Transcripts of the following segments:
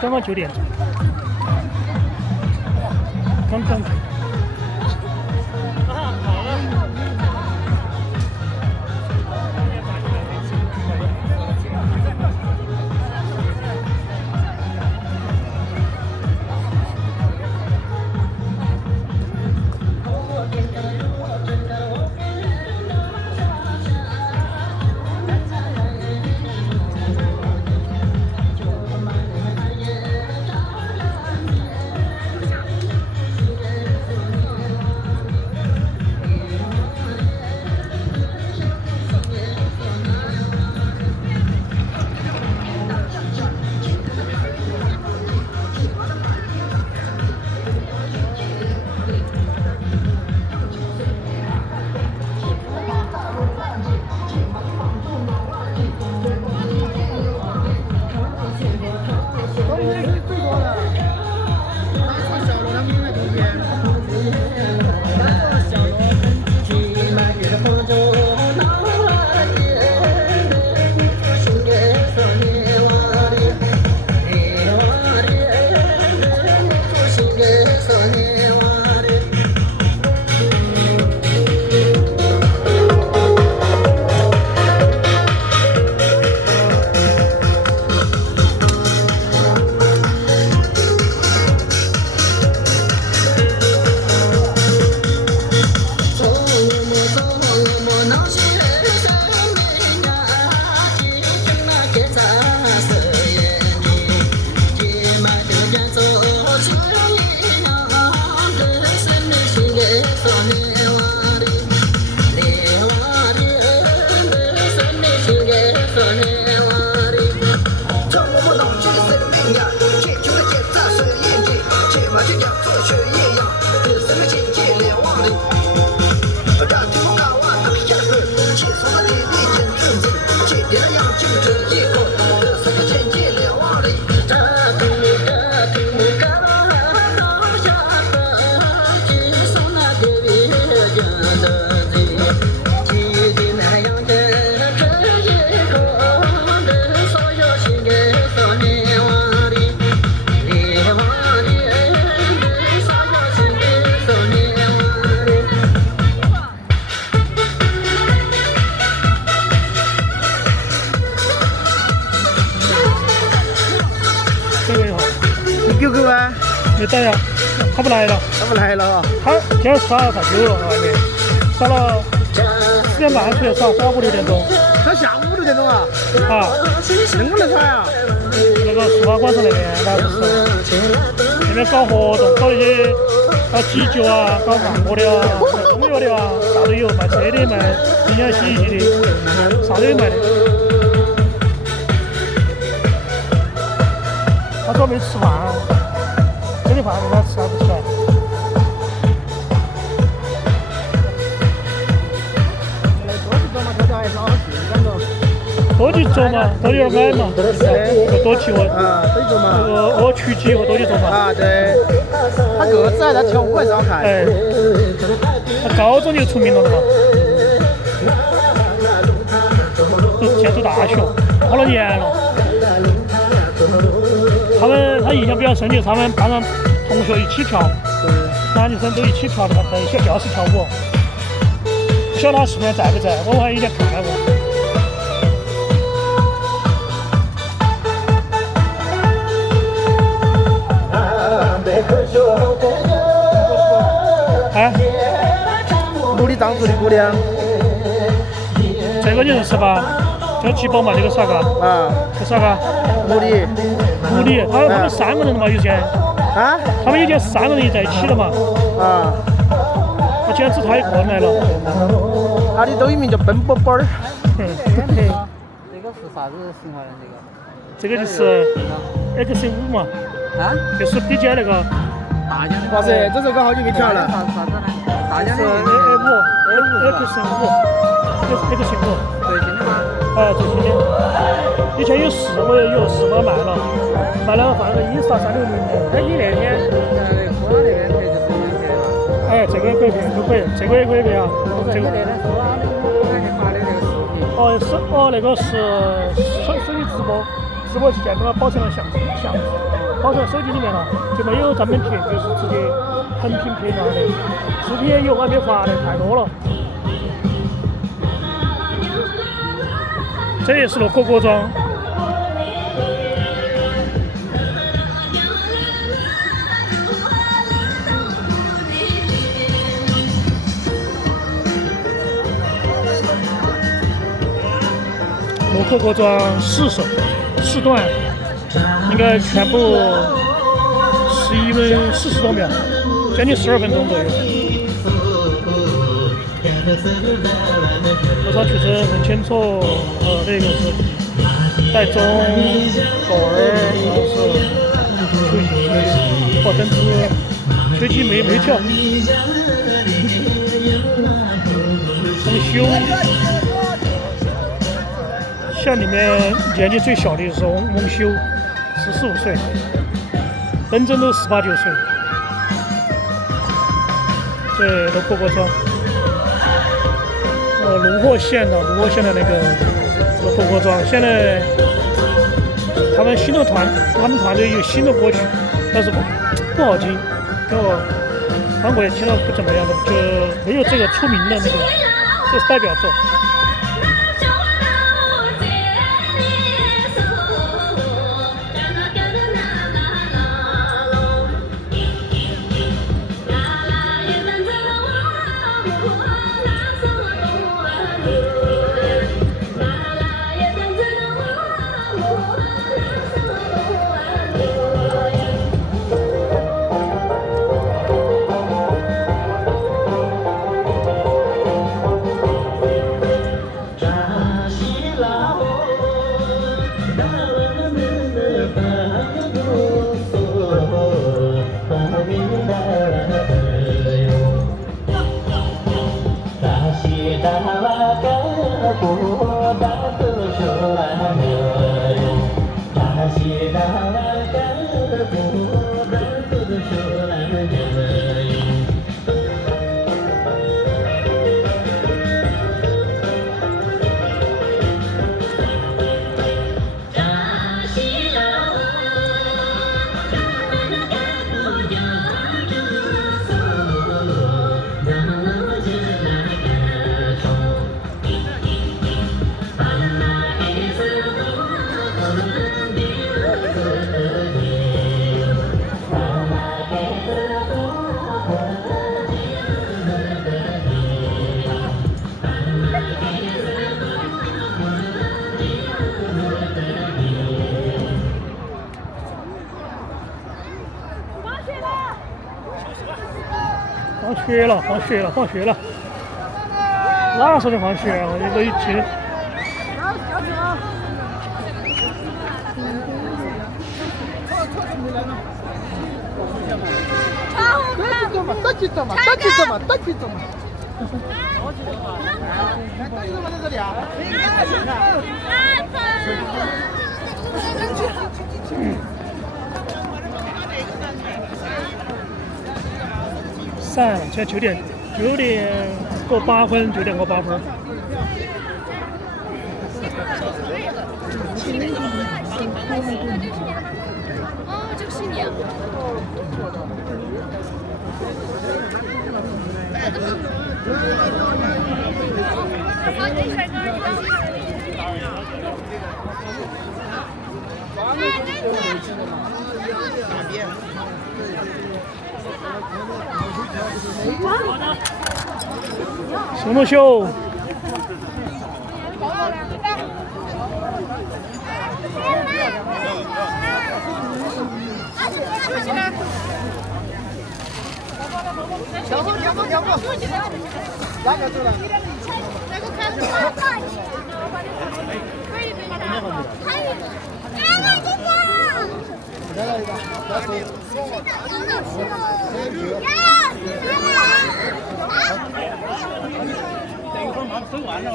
刚刚9点钟，刚刚。没带呀，他不来了。他不来了。他今天耍了太久了，外面耍了4点半出来耍，耍5、6点钟。他下午5、6点钟啊？啊，能不能耍呀？那个书画广场那边，他不是那边搞活动，搞那些啤酒啊，搞慢活的啊，中药的啊，啥都有，卖车的，卖营养洗衣机的，啥都有卖的。他说没吃饭。这里饭给他吃还不起来。多去做嘛，多有点买嘛，多去我那个我曲奇和多去做嘛。啊，对。他个子还在跳舞还是好看。哎，他高中就出名了的嘛，现在读大学，好多年了。他印象比较深就是他们班上同学一起跳，男女生都一起跳的嘛，在教室跳舞。不晓得他现在在不在？我还有点看过。哎，陆里藏族的姑娘，这个你认识吧？叫吉宝嘛，这个啥个？啊，这啥个？陆里，他们3个人的嘛，有些。啊？他们有些3个人在一起了嘛。啊。我今天只他一个人来了。他的抖音名叫奔波波儿。这个是啥子型号的这个就是 X5嘛。啊？就是比肩那个。大疆的。哇塞，这首歌好久没跳了。啥子呢？大疆的 X5。最新的吗？哎，最新的。以前有4个也有4个卖了放那个Insta360的。哎，你那天在河那边配就是免费的。哎，这个也可以配，都可以，这个也可以配啊。这个那天说我看你发的那个视频。那个是手机直播期间给他保存了相机。跑在手机里面了，就没有正面贴，就是直接横屏拍上的。视频也有，还没发的，太多了。这也是乐可果庄。乐可果庄4手4段，应该全部11分40多秒，将近12分钟左右。我上去车很清楚，这个是带中狗儿，然后是秋季，保证是秋季没跳，很凶。像里面年纪最小的是翁修，14、15岁，真正都18、19岁。对，乐可果庄。卢沃县的那个乐可果庄，现在他们团队有新的歌曲，但是不好听，跟我反正我也听到不怎么样的，就没有这个出名的那个，这是代表作。放学了！哪说的放学啊？我这一听。大去走嘛！在这里啊！散了，现在9点过8分，9点过8分。哦，这个是你啊。什么秀？哪个走了？那个看着大一些。来了一个，来走。等一会儿马上走完了。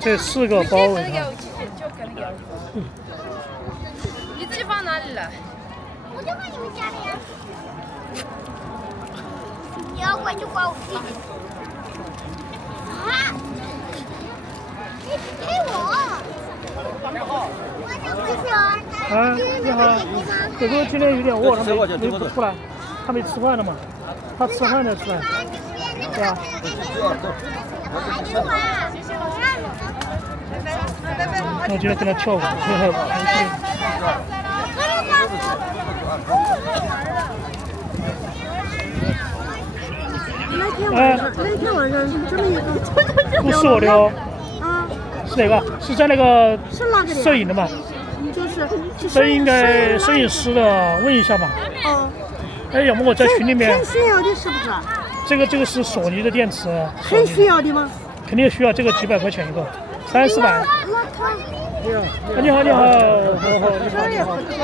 这4个包围他。你自己放哪里了？我就放你们家里呀。你要过去管我弟弟。啊！你给我。啊，你好，哥哥今天有点饿，他没不出来，他没吃饭了嘛，他吃饭再出来，对吧？我今天跟他跳舞，很开心。那天晚上这么一个，不是我的哦，啊，是哪个？是在那个是那个的呀摄影的嘛？就是这应该摄影师的，问一下吧。哦，哎，要么我在群里面很，需要的是不是？这个是索尼的电池，很需要的吗？肯定需要，这个几百块钱一个，30百。那他你好，你好，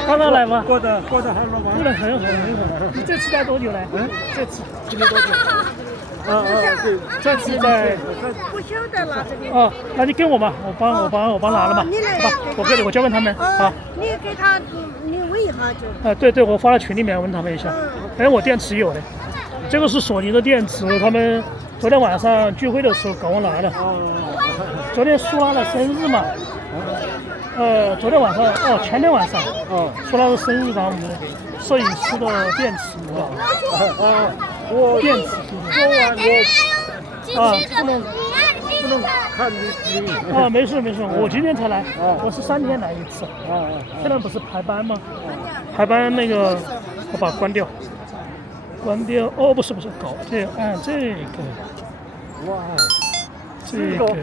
刚刚来吗？过得还蛮过得很好，很好。你这次待多久来？这次今天多久？对，这次在不晓得了这个。哦，那你给我嘛，我帮拿了嘛，你来好吧，我交给他们，好。你给他，你问一下就。对，我发到群里面问他们一下。哎，我电池有的，这个是索尼的电池，他们昨天晚上聚会的时候给我拿的。昨天苏拉的生日嘛。昨天晚上前天晚上，苏拉的生日，然后我们摄影师的电池我电池不能看你没事，我今天才来，我是3天来一次。现在不是排班吗？排班那个我把它关掉，不是搞，对，按这个，哇，这个。